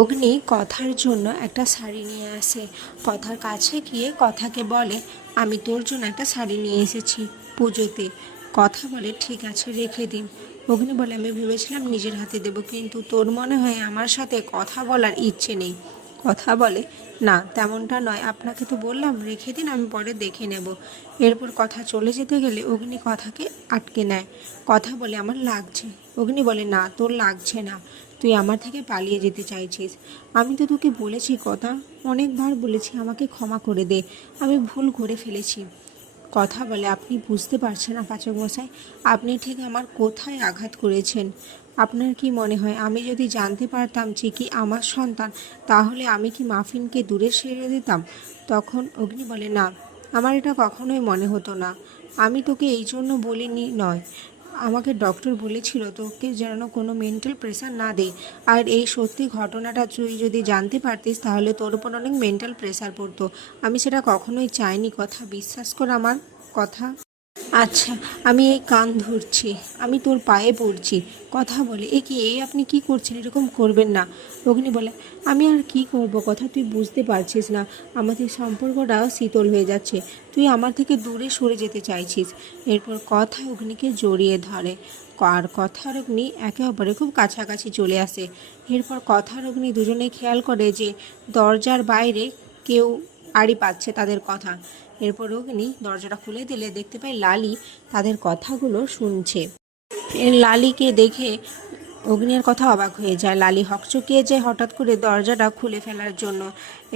অগ্নি কথার জন্য একটা শাড়ি নিয়ে আসে। কথার কাছে গিয়ে কথাকে বলে, আমি তোর জন্য একটা শাড়ি নিয়ে এসেছি পুজোতে। কথা বলে, ঠিক আছে, রেখে দিন। অগ্নি বলে, আমি ভেবেছিলাম নিজের হাতে দেবো, কিন্তু তোর মনে হয় আমার সাথে কথা বলার ইচ্ছে নেই। কথা বলে। না, তেমনটা নয়। আপনাকে তো বললাম, রেখে দিন, আমি পরে দেখে নেব। এরপর কথা চলে যেতে গেলে অগ্নি কথাকে আটকে নেয়। কথা বলে, আমার লাগছে। অগ্নি বলে, না, তোর লাগছে না। তুই আমার থেকে পালিয়ে যেতে চাইছিস। আমি তো তোকে বলেছি কথা। অনেকবার বলেছি, আমাকে ক্ষমা করে দে। আমি ভুল করে ফেলেছি। কথা বলে আপনি বুঝতে পারছেন না পাচক মশাই আপনি ঠিক আমার কোথায় আঘাত করেছেন? আপনার কি মনে হয় আমি যদি জানতে পারতাম যে কি আমার সন্তান, তাহলে আমি কি মাফিনকে দূরে সেরে দিতাম? তখন অগ্নি বলে, না, আমার এটা কখনোই মনে হতো না। আমি তোকে এই জন্য বলিনি নয়। আমাকে ডক্টর বলেছিল তোকে যেন কোনো মেন্টাল প্রেশার না দেয় আর এই সত্যি ঘটনাটা তুই যদি জানতে পারতিস, তাহলে তোর উপর অনেক মেন্টাল প্রেশার পড়তো। আমি সেটা কখনোই চাইনি, কথা বিশ্বাস কর আমার, কথা। আচ্ছা আমি এই কান ধরছি, আমি তোর পায়ে পড়ছি। কথা বলে, এ কি এই আপনি কি করছেন? এরকম করবেন না। অগ্নি বলে, আমি আর কি করব? কথা তুই বুঝতে পারছিস না। আমাদের সম্পর্কটা শীতল হয়ে যাচ্ছে। তুই আমার থেকে দূরে সরে যেতে চাইছিস। এরপর কথা অগ্নিকে জড়িয়ে ধরে। আর কথার অগ্নি একে অপরে খুব কাছাকাছি চলে আসে। এরপর কথার অগ্নি দুজনে খেয়াল করে যে দরজার বাইরে কেউ আড়ি পাচ্ছে তাদের কথা। এরপর অগ্নি দরজাটা খুলে দিলে দেখতে পায় লালি তাদের কথাগুলো শুনছে। লালিকে দেখে অগ্নির কথা অবাক হয়ে যায়। লালি হকচকিয়ে যায় হঠাৎ করে দরজাটা খুলে ফেলার জন্য।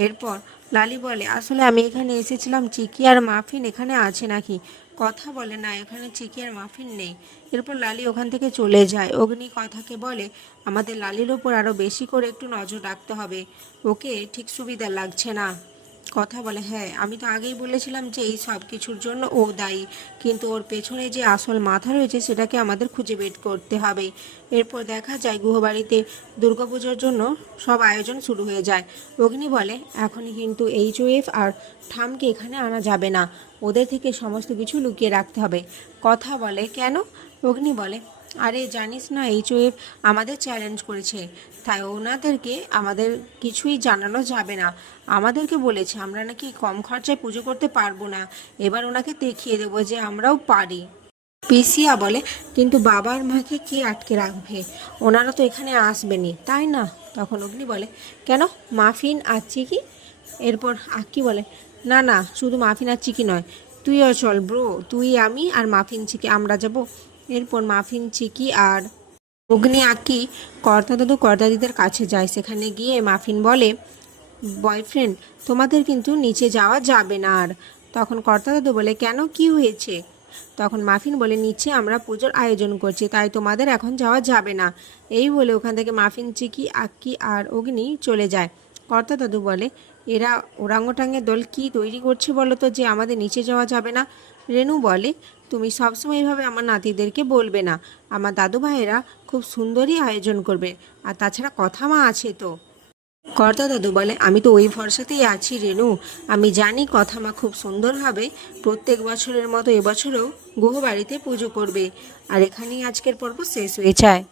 এরপর লালি বলে, আসলে আমি এখানে এসেছিলাম, চিকি আর মাফিন এখানে আছে নাকি? কথা বলে না, এখানে চিকি আর মাফিন নেই। এরপর লালি ওখান থেকে চলে যায়। অগ্নি কথাকে বলে, আমাদের লালির ওপর আরও বেশি করে একটু নজর রাখতে হবে। ওকে ঠিক সুবিধা লাগছে না। কথা বলে হ্যাঁ আমি তো আগেই বলেছিলাম যে এই সব কিছুর জন্য ও দায়ী। কিন্তু ওর পেছনে যে আসল মাথা রয়েছে, সেটাকে আমাদের খুঁজে বের করতে হবে। এরপর দেখা যায় গুহবাড়িতে দুর্গাপুজোর জন্য সব আয়োজন শুরু হয়ে যায়। অগ্নি বলে, এখনই কিন্তু এইচ ওয়েফ আর ঠামকে এখানে আনা যাবে না। ওদের থেকে সমস্ত কিছু লুকিয়ে রাখতে হবে। কথা বলে কেন? অগ্নি বলে আরে জানিস না, এইচওএফ আমাদের চ্যালেঞ্জ করেছে। তাই ওনাদেরকে আমাদের কিছুই জানানো যাবে না। আমাদেরকে বলেছে, আমরা নাকি কম খরচায় পুজো করতে পারব না। এবার ওনাকে দেখিয়ে দেবো যে আমরাও পারি। পিসিয়া বলে, কিন্তু বাবার মাকে কে আটকে রাখবে? ওনারা তো এখানে আসবেনি তাই না? তখন অগ্নি বলে, কেন? মাফিন আর চিকি? এরপর আক্কি বলে, না না, শুধু মাফিন আর চিকি নয়। তুইও চল ব্রো, তুই, আমি আর মাফিন, চিকি, আমরা যাব। এরপর মাফিন, চিকি আর অগ্নি আঁকি কর্তা দাদু কর্তাদিদের কাছে যায়। সেখানে গিয়ে মাফিন বলে, বয়ফ্রেন্ড, তোমাদের কিন্তু নিচে যাওয়া যাবে না আর। তখন কর্তা দাদু বলে, কেন? কি হয়েছে? তখন মাফিন বলে, নিচে আমরা পুজোর আয়োজন করছি, তাই তোমাদের এখন যাওয়া যাবে না। এই বলে ওখান থেকে মাফিন, চিকি আক্কি আর অগ্নি চলে যায়। কর্তা দাদু বলে, এরা ওরাংওটাঙের দল কি তৈরি করছে বলো তো যে আমাদের নিচে যাওয়া যাবে না? রেনু বলে, তুমি সবসময় এভাবে আমার নাতিদেরকে বলবে না। আমার দাদু ভাইয়েরা খুব সুন্দরই আয়োজন করবে, আর তাছাড়া কথা মা আছে তো। কর্তা দাদু বলে, আমি তো ওই ভরসাতেই আছি রেনু। আমি জানি কথা মা খুব সুন্দরভাবে প্রত্যেক বছরের মতো এবছরও গুহবাড়িতে পুজো করবে, আর এখানেই আজকের পর্ব শেষ হয়ে যায়।